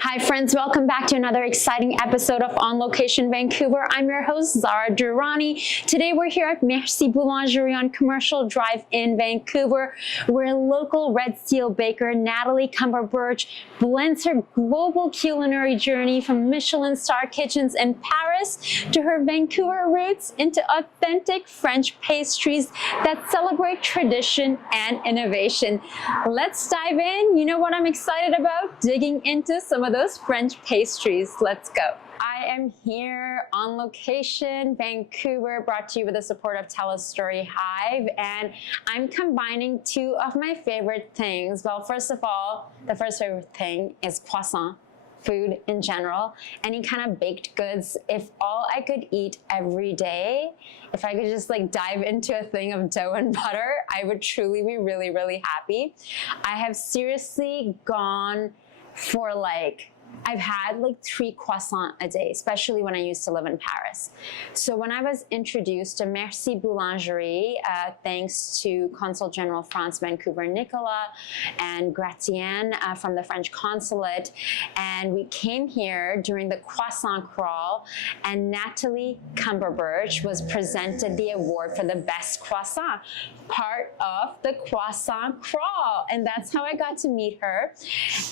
Hi friends, welcome back to another exciting episode of On Location Vancouver. I'm your host, Zara Durrani. Today we're here at Merci Boulangerie on Commercial Drive in Vancouver, where local Red Seal baker Natalie Cumberbirch blends her global culinary journey from Michelin star kitchens in Paris to her Vancouver roots into authentic French pastries that celebrate tradition and innovation. Let's dive in. You know what I'm excited about? Digging into some of those French pastries. Let's go. I am here on location, Vancouver, brought to you with the support of TELUS STORYHIVE, and I'm combining two of my favorite things. Well, first of all, the first favorite thing is croissant. Food in general, any kind of baked goods. If all I could eat every day, if I could just like dive into a thing of dough and butter, I would truly be really, really happy. I have seriously gone for I've had like 3 croissants a day, especially when I used to live in Paris. So when I was introduced to Merci Boulangerie, thanks to Consul General France Vancouver Nicolas and Gratienne from the French consulate, and we came here during the croissant crawl, and Natalie Cumberbirch was presented the award for the best croissant, part of the croissant crawl, and that's how I got to meet her.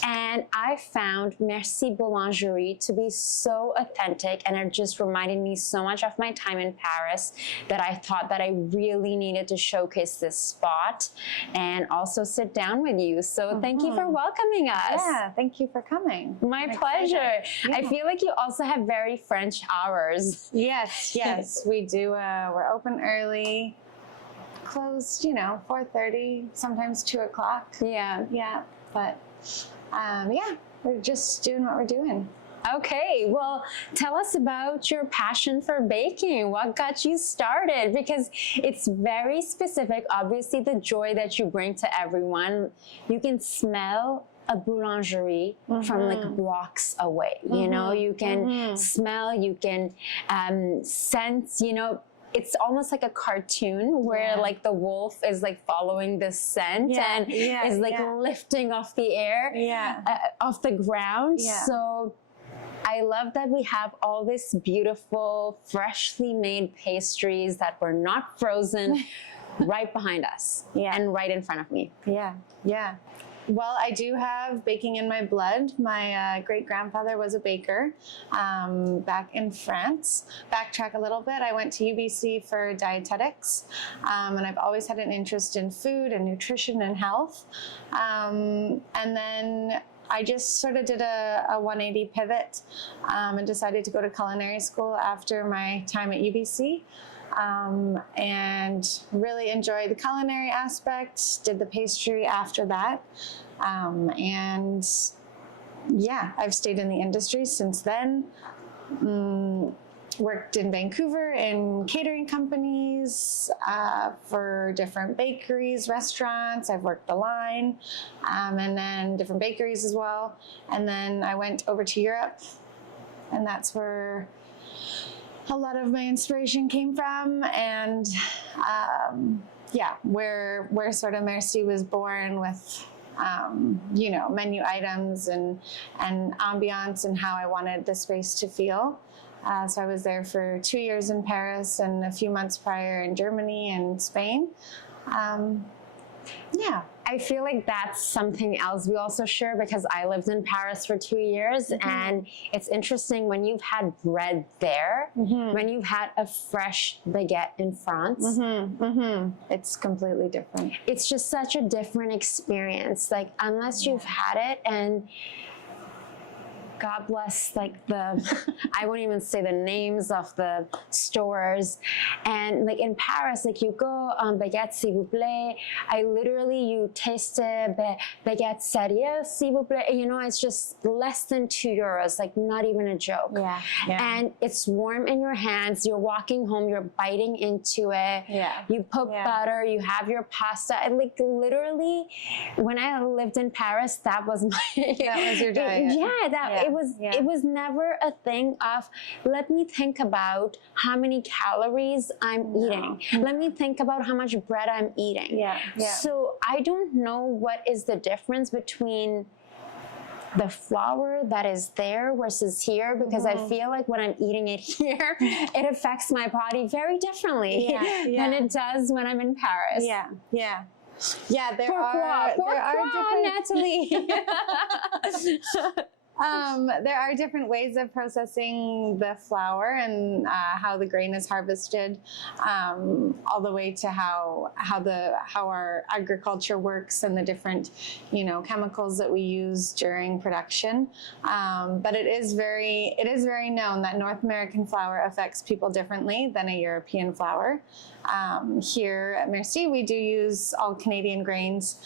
And I found Merci Boulangerie to be so authentic, and it just reminded me so much of my time in Paris that I thought that I really needed to showcase this spot and also sit down with you. So thank you for welcoming us. Yeah, thank you for coming. My pleasure. Yeah. I feel like you also have very French hours. Yes, yes, we do. We're open early, closed, 4:30, sometimes 2 o'clock. Yeah. Yeah, but yeah, we're just doing what we're doing. Okay, well, tell us about your passion for baking. What got you started? Because it's very specific. Obviously, the joy that you bring to everyone, you can smell a boulangerie from like blocks away. You know, you can smell, you can sense, it's almost like a cartoon where like the wolf is like following the scent and is like lifting off the air, off the ground. So I love that we have all this beautiful, freshly made pastries that were not frozen right behind us and right in front of me. Yeah. Well, I do have baking in my blood. My great-grandfather was a baker back in France. Backtrack a little bit, I went to UBC for dietetics, and I've always had an interest in food and nutrition and health. And then I just sort of did a 180 pivot and decided to go to culinary school after my time at UBC. And really enjoyed the culinary aspect, did the pastry after that. And yeah, I've stayed in the industry since then. Worked in Vancouver in catering companies for different bakeries, restaurants. I've worked the line, and then different bakeries as well. And then I went over to Europe, and that's where a lot of my inspiration came from, and where sort of Merci was born with menu items and ambiance and how I wanted the space to feel. So I was there for 2 years in Paris and a few months prior in Germany and Spain. I feel like that's something else we also share, because I lived in Paris for 2 years, and it's interesting when you've had bread there, when you've had a fresh baguette in France. It's completely different. It's just such a different experience. Like, unless you've had it, and God bless, like I won't even say the names of the stores. And like in Paris, like you go on baguette s'il vous plaît. You taste baguette sérieux s'il vous plaît. It's just less than €2, like not even a joke. Yeah. And it's warm in your hands. You're walking home, you're biting into it. You put butter, you have your pasta. And like literally, when I lived in Paris, that was your diet. It was never a thing of, let me think about how many calories I'm eating. Let me think about how much bread I'm eating. So I don't know what is the difference between the flour that is there versus here, because I feel like when I'm eating it here, it affects my body very differently than it does when I'm in Paris. Yeah, yeah. Yeah, there Pourquoi, are Natalie? there are different ways of processing the flour and how the grain is harvested, all the way to how our agriculture works and the different, chemicals that we use during production. But it is very known that North American flour affects people differently than a European flour. Here at Merci, we do use all Canadian grains.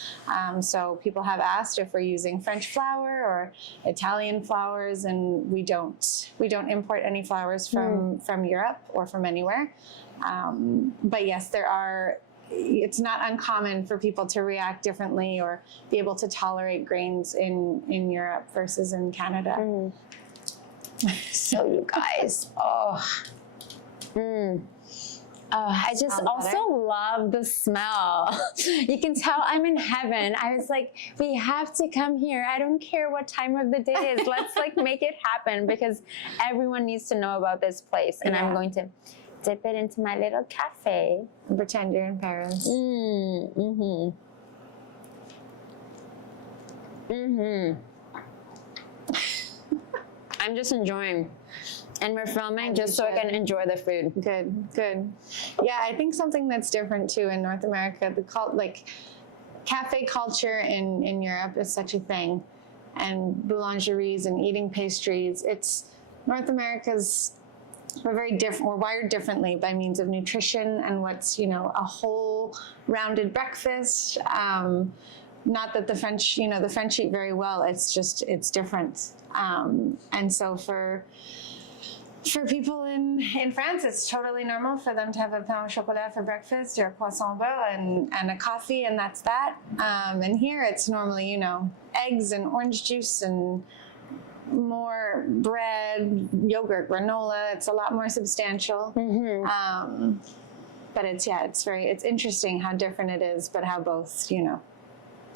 So people have asked if we're using French flour or Italian flours, and we don't import any flours from Europe or from anywhere. But yes, it's not uncommon for people to react differently or be able to tolerate grains in Europe versus in Canada. So you guys, I just also love the smell. You can tell I'm in heaven. I was like, we have to come here. I don't care what time of the day it is. Let's make it happen, because everyone needs to know about this place. And I'm going to dip it into my little cafe and pretend you're in Paris. I'm just enjoying. And we're filming just so I can enjoy the food. Good. Yeah, I think something that's different too in North America, cafe culture in Europe is such a thing, and boulangeries and eating pastries. North America's, we're wired differently by means of nutrition and what's, a whole rounded breakfast. Not that the French eat very well. It's different. And so for people in France, it's totally normal for them to have a pain au chocolat for breakfast or a croissant beurre and a coffee, and that's that. And here it's normally, eggs and orange juice and more bread, yogurt, granola. It's a lot more substantial. But it's interesting how different it is, but how both,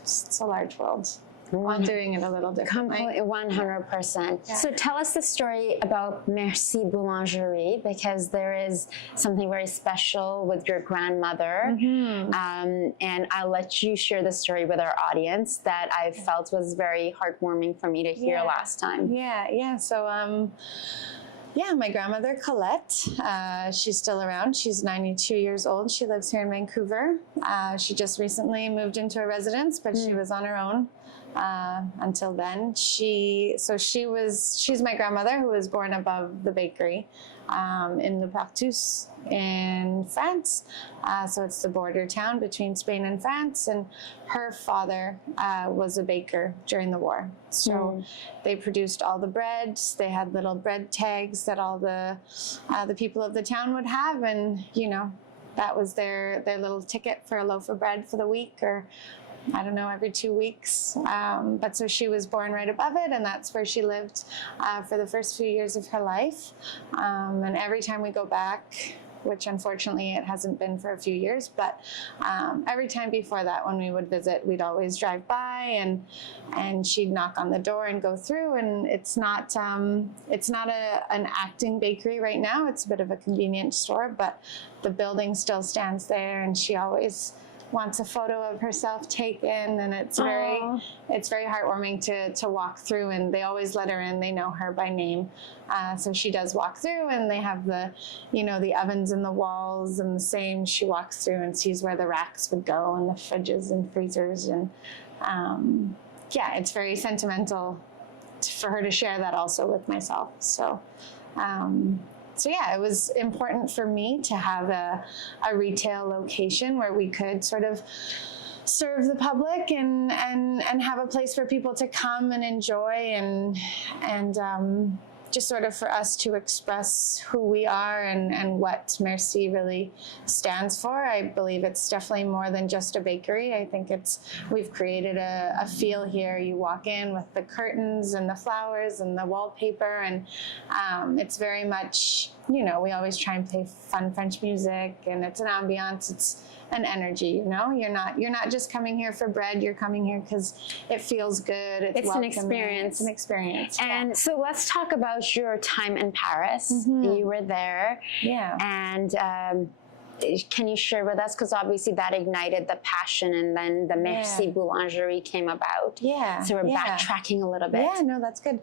it's a large world. All doing it a little differently. Completely, 100%. Yeah. So tell us the story about Merci Boulangerie, because there is something very special with your grandmother. And I'll let you share the story with our audience that I felt was very heartwarming for me to hear last time. Yeah. So, my grandmother, Colette, she's still around. She's 92 years old. She lives here in Vancouver. She just recently moved into a residence, but she was on her own. Until then, she's my grandmother, who was born above the bakery in Le Partous in France. So it's the border town between Spain and France, and her father was a baker during the war. So they produced all the bread. They had little bread tags that all the people of the town would have, and that was their little ticket for a loaf of bread for the week, or I don't know, every 2 weeks. But so she was born right above it, and that's where she lived for the first few years of her life. And every time we go back, which unfortunately it hasn't been for a few years, but every time before that when we would visit, we'd always drive by, and she'd knock on the door and go through. And it's not an acting bakery right now. It's a bit of a convenience store, but the building still stands there, and she always wants a photo of herself taken, and it's very heartwarming to walk through, and they always let her in. They know her by name. So she does walk through, and they have the ovens in the walls, and the same, she walks through and sees where the racks would go, and the fridges and freezers, and it's very sentimental for her to share that also with myself. So it was important for me to have a retail location where we could sort of serve the public and have a place for people to come and enjoy, and just sort of for us to express who we are and what Merci really stands for. I believe it's definitely more than just a bakery. I think we've created a feel here. You walk in with the curtains and the flowers and the wallpaper, and it's very much, we always try and play fun French music, and it's an ambiance. an energy, you know? You're not just coming here for bread, you're coming here because it feels good. It's an experience. It's an experience. And so let's talk about your time in Paris. You were there. Yeah. And can you share with us, because obviously that ignited the passion, and then the Merci Boulangerie came about. Yeah. So we're backtracking a little bit. Yeah, no, that's good.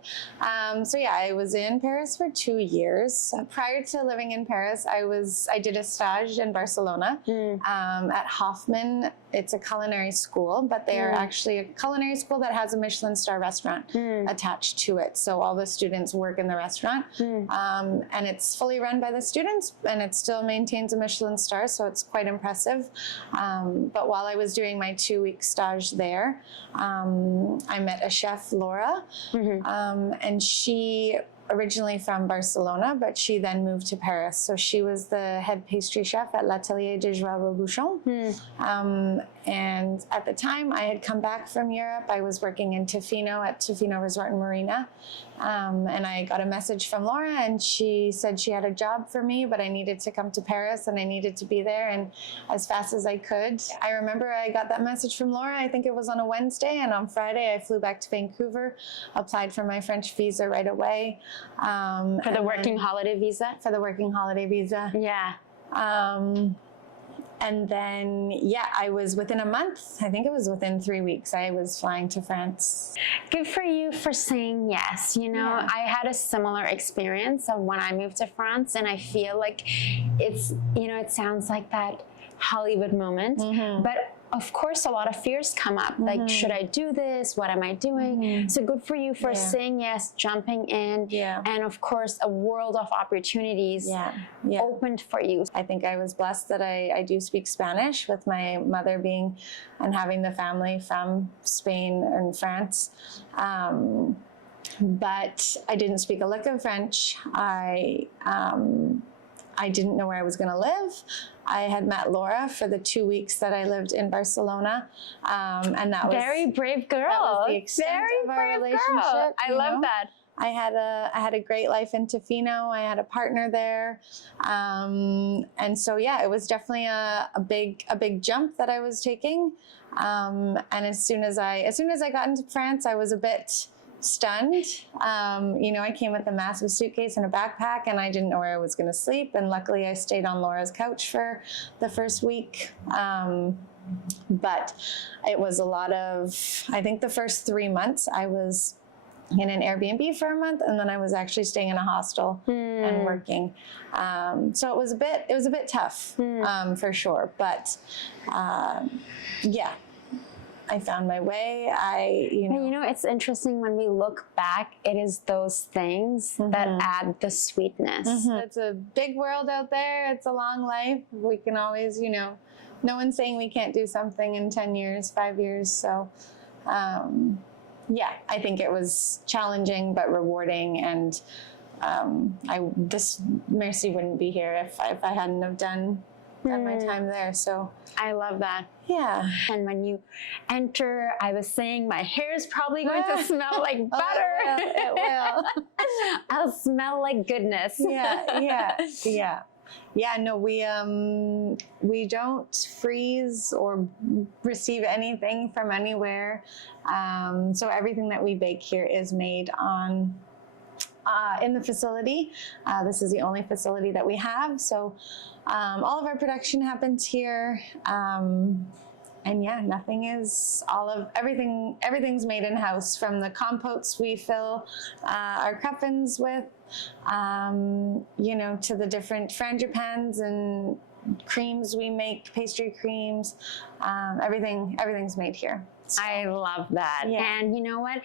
So yeah, I was in Paris for 2 years. Prior to living in Paris, I did a stage in Barcelona at Hoffman. It's a culinary school, but they are actually a culinary school that has a Michelin star restaurant attached to it. So all the students work in the restaurant, and it's fully run by the students, and it still maintains a Michelin star, so it's quite impressive. But while I was doing my 2-week stage there, I met a chef, Laura, and she originally from Barcelona, but she then moved to Paris. So she was the head pastry chef at l'Atelier de Joël Robuchon. And at the time I had come back from Europe. I was working in Tofino at Tofino Resort and Marina. And I got a message from Laura, and she said she had a job for me, but I needed to come to Paris and I needed to be there and as fast as I could. I remember I got that message from Laura, I think it was on a Wednesday, and on Friday I flew back to Vancouver, applied for my French visa right away. For the working holiday visa? For the working holiday visa. Yeah. And then, yeah, I was within a month, I think it was within 3 weeks, I was flying to France. Good for you for saying yes. You know, I had a similar experience of when I moved to France, and I feel like it's, you know, it sounds like that Hollywood moment, but of course a lot of fears come up, like, should I do this? What am I doing? So good for you for saying yes, jumping in, and of course a world of opportunities opened for you. I think I was blessed that I do speak Spanish, with my mother being and having the family from Spain and France. But I didn't speak a lick of French. I didn't know where I was going to live. I had met Laura for the 2 weeks that I lived in Barcelona, and that was very brave girl. That was the extent of our relationship. Girl. I love that. I had a great life in Tofino. I had a partner there, and so yeah, it was definitely a big jump that I was taking. And as soon as I got into France, I was a bit stunned. You know, I came with a massive suitcase and a backpack, and I didn't know where I was going to sleep. And luckily I stayed on Laura's couch for the first week. But it was a lot of, I think the first 3 months I was in an Airbnb for a month, and then I was actually staying in a hostel and working. So it was a bit tough, for sure. But, yeah. I found my way. You know, it's interesting when we look back, it is those things that add the sweetness. It's a big world out there. It's a long life. We can always, you know, no one's saying we can't do something in 10 years, 5 years. So, yeah, I think it was challenging but rewarding. And this Merci wouldn't be here if I hadn't have done my time there. So I love that. Yeah. And when you enter, I was saying my hair is probably going to smell like butter. It will. I'll smell like goodness. Yeah, no, we don't freeze or receive anything from anywhere. So everything that we bake here is made on in the facility. This is the only facility that we have. So all of our production happens here. And yeah, everything's made in-house, from the compotes we fill our cruffins with, you know, to the different frangipans and creams we make, pastry creams. Everything's made here. So, I love that. Yeah. And you know what?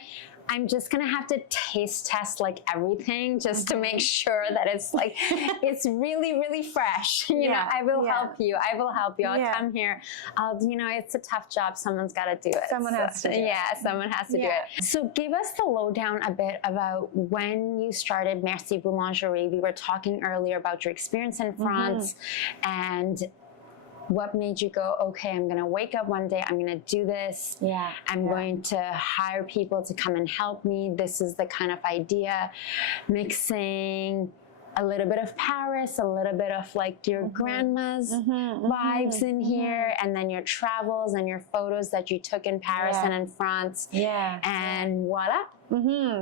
I'm just gonna have to taste test like everything just to make sure that it's like, it's really, really fresh. You know, I will help you. I'll come here. You know, it's a tough job. Someone's got to do it. Someone has to do it. Someone has to do it. So give us the lowdown a bit about when you started Merci Boulangerie. We were talking earlier about your experience in France, and what made you go, okay, I'm going to wake up one day, I'm going to do this. I'm going to hire people to come and help me. This is the kind of idea, mixing, a little bit of Paris, a little bit of like your grandma's vibes in here, and then your travels and your photos that you took in Paris and in France. Yeah. And voila.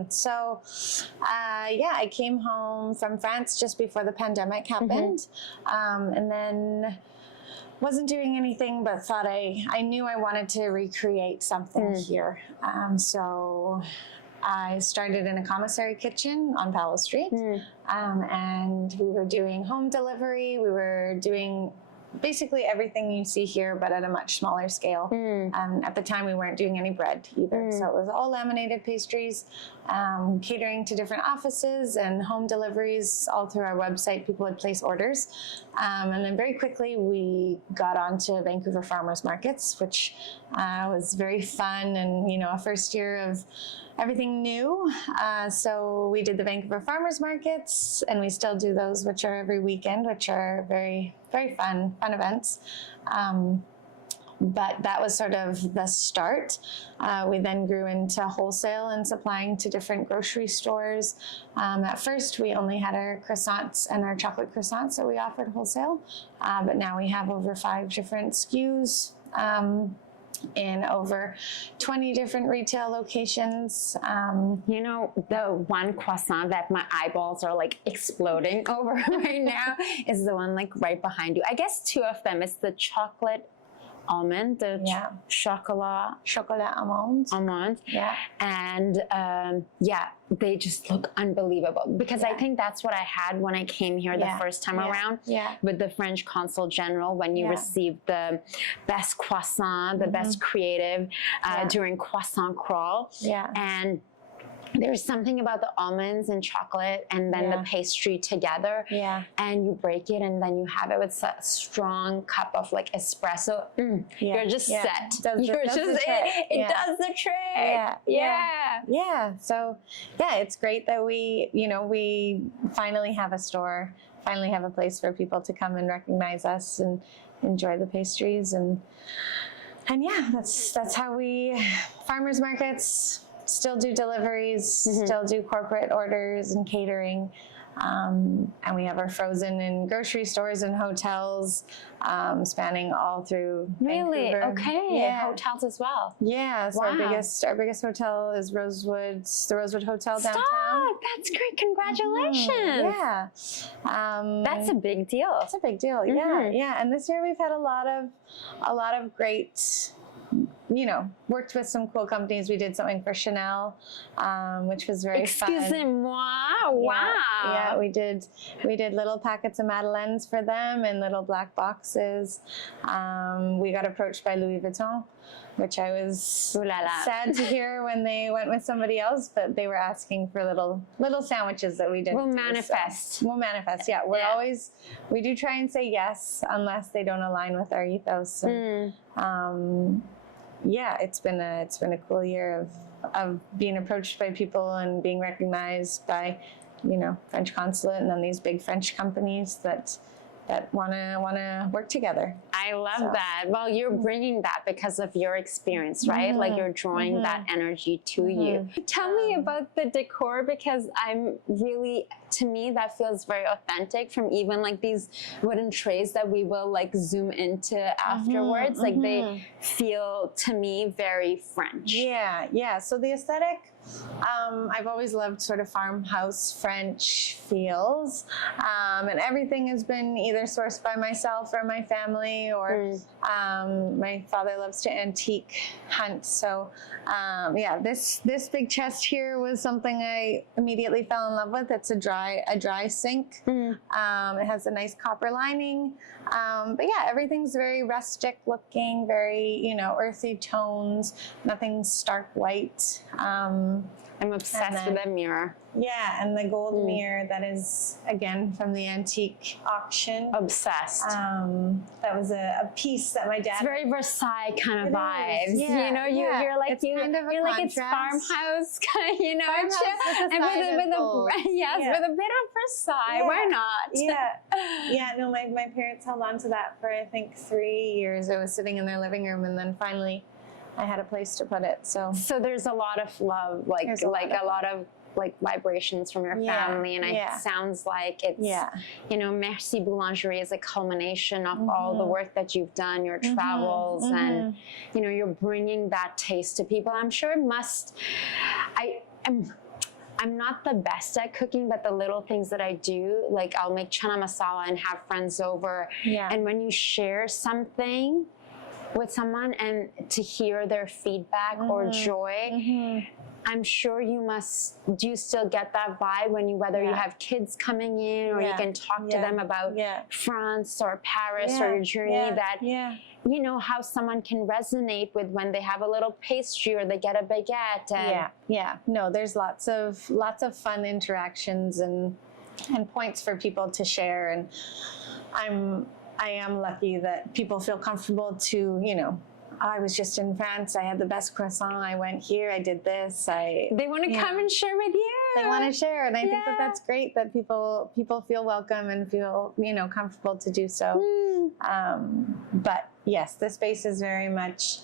So, I came home from France just before the pandemic happened, and then wasn't doing anything, but thought I knew I wanted to recreate something here. So I started in a commissary kitchen on Powell Street, and we were doing home delivery. We were doing basically everything you see here, but at a much smaller scale. At the time, we weren't doing any bread either. So it was all laminated pastries, catering to different offices and home deliveries all through our website. People would place orders. And then very quickly, we got onto Vancouver farmers markets, which was very fun and, a first year of everything new. So we did the Vancouver farmers markets, and we still do those, which are every weekend, which are very, very fun events. But that was sort of the start. We then grew into wholesale and supplying to different grocery stores. At first, we only had our croissants and our chocolate croissants that we offered wholesale. But now we have over 5 different SKUs. In over 20 different retail locations. The one croissant that my eyeballs are like exploding over right now is the one like right behind you. I guess 2 of them. It's the chocolate almond, the chocolat almond. Yeah. And they just look unbelievable, because I think that's what I had when I came here the first time around with the French Consul General, when you received the best croissant, the best creative during Croissant Crawl. And there's something about the almonds and chocolate and then the pastry together. And you break it and then you have it with a strong cup of like espresso. You're just set. It does the trick. So it's great that we finally have a store, finally have a place for people to come and recognize us and enjoy the pastries. And that's how we, farmers markets, still do deliveries, still do corporate orders and catering. And we have our frozen in grocery stores and hotels, spanning all through Vancouver. Okay. Hotels as well. So our biggest hotel is the Rosewood Hotel downtown. That's great. Congratulations. That's a big deal. It's a big deal. And this year we've had a lot of great, worked with some cool companies. We did something for Chanel, which was very fun. Excusez-moi. Wow. We did little packets of Madeleines for them in little black boxes. We got approached by Louis Vuitton, which I was sad to hear when they went with somebody else, but they were asking for little sandwiches that we didn't We'll manifest. We do try and say yes, unless they don't align with our ethos. And, it's been a cool year of being approached by people and being recognized by, French consulate and then these big French companies that want to work together. I love that. Well, you're bringing that because of your experience, right? Like you're drawing that energy to you. Tell me about the decor, because to me, that feels very authentic, from even like these wooden trays that we will like zoom into afterwards. Like they feel to me very French. So the aesthetic, I've always loved sort of farmhouse French feels, and everything has been either sourced by myself or my family, or my father loves to antique hunt. So this big chest here was something I immediately fell in love with. It's a dry sink. It has a nice copper lining, but everything's very rustic looking, very earthy tones, nothing stark white. I'm obsessed with that mirror. And the gold mirror that is, again, from the antique auction. Obsessed. That was a piece that my dad... It's very Versailles kind of vibes. You're like, it's farmhouse, Farmhouse with a bit of Versailles. Why not? No, my parents held on to that for, I think, 3 years. It was sitting in their living room, and then finally I had a place to put it. So there's a lot of love, like a lot of like vibrations from your family, and it sounds like it's, you know, Merci Boulangerie is a culmination of all the work that you've done, your travels, and, you know, you're bringing that taste to people. I'm sure it must, I'm not the best at cooking, but the little things that I do, like I'll make chana masala and have friends over. And when you share something with someone and to hear their feedback or joy, I'm sure do you still get that vibe when whether you have kids coming in or you can talk to them about France or Paris or your journey, that, you know, how someone can resonate with when they have a little pastry or they get a baguette. And no, there's lots of fun interactions and points for people to share. And I am lucky that people feel comfortable to, you know, I was just in France, I had the best croissant, I went here, I did this. They want to come and share with you. They want to share, and I think that that's great that people feel welcome and feel, you know, comfortable to do so. But yes, the space is very much,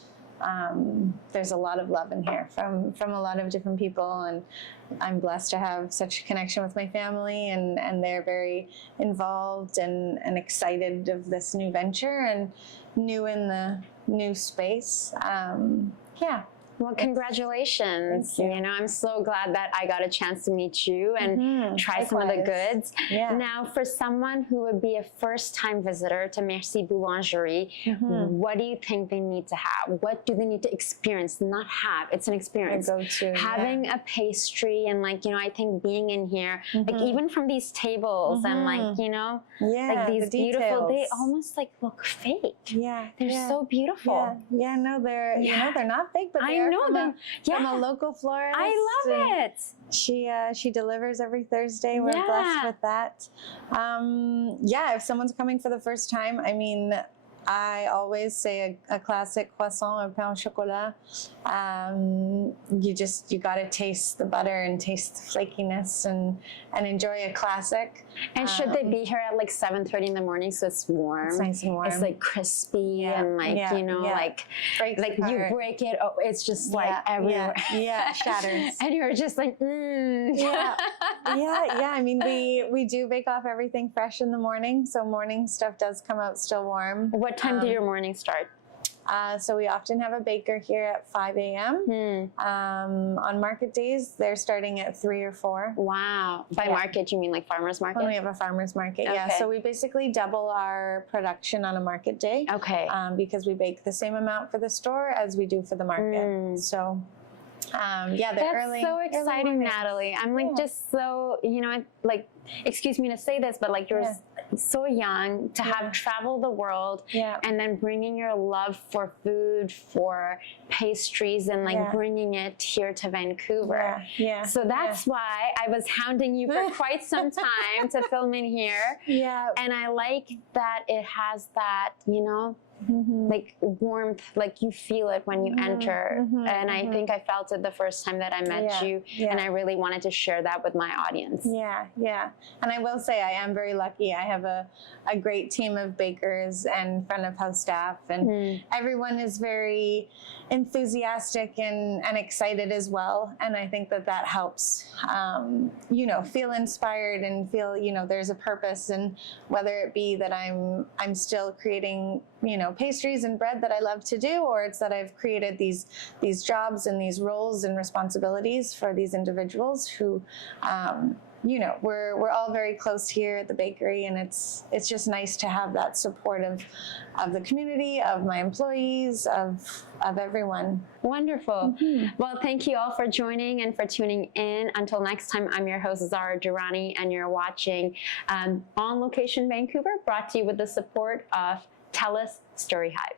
there's a lot of love in here from a lot of different people, and I'm blessed to have such a connection with my family, and they're very involved and excited of this new venture and new in the new space. Well, congratulations. You know, I'm so glad that I got a chance to meet you and try some of the goods. Now, for someone who would be a first-time visitor to Merci Boulangerie, what do you think they need to have? What do they need to experience? Not have, it's an experience. Having a pastry and, like, you know, I think being in here, like even from these tables and, like, you know, like these beautiful, they almost like look fake. They're so beautiful. No, they're, you know, they're not fake, but they're from a local florist. I love it. She delivers every Thursday. We're blessed with that. If someone's coming for the first time, I mean, I always say a classic croissant or pain au chocolat. You got to taste the butter and taste the flakiness and enjoy a classic. And should they be here at like 7:30 in the morning so it's warm? It's nice and warm. It's like crispy and like, you know, like you break it, oh, it's just like everywhere. Shatters. And you're just like, I mean, we do bake off everything fresh in the morning, so morning stuff does come out still warm. What time do your mornings start? So we often have a baker here at 5 a.m. On market days, they're starting at 3 or 4. Wow. By market, you mean like farmer's market? When we have a farmer's market, So we basically double our production on a market day. Because we bake the same amount for the store as we do for the market. So... That's early. So exciting, Natalie. I'm like just so, you know, like, excuse me to say this, but like you're so young to have traveled the world and then bringing your love for food, for pastries, and like bringing it here to Vancouver. So that's why I was hounding you for quite some time to film in here. And I like that it has that, you know, like warmth, like you feel it when you enter. And I think I felt it the first time that I met you, and I really wanted to share that with my audience. And I will say I am very lucky. I have a great team of bakers and front of house staff, and everyone is very enthusiastic and excited as well. And I think that helps, you know, feel inspired and feel, you know, there's a purpose, and whether it be that I'm still creating, you know, pastries and bread that I love to do, or it's that I've created these jobs and these roles and responsibilities for these individuals who, you know, we're all very close here at the bakery, and it's just nice to have that support of the community, of my employees, of everyone. Wonderful. Well, thank you all for joining and for tuning in. Until next time, I'm your host, Zara Durrani, and you're watching On Location Vancouver, brought to you with the support of TELUS STORYHIVE.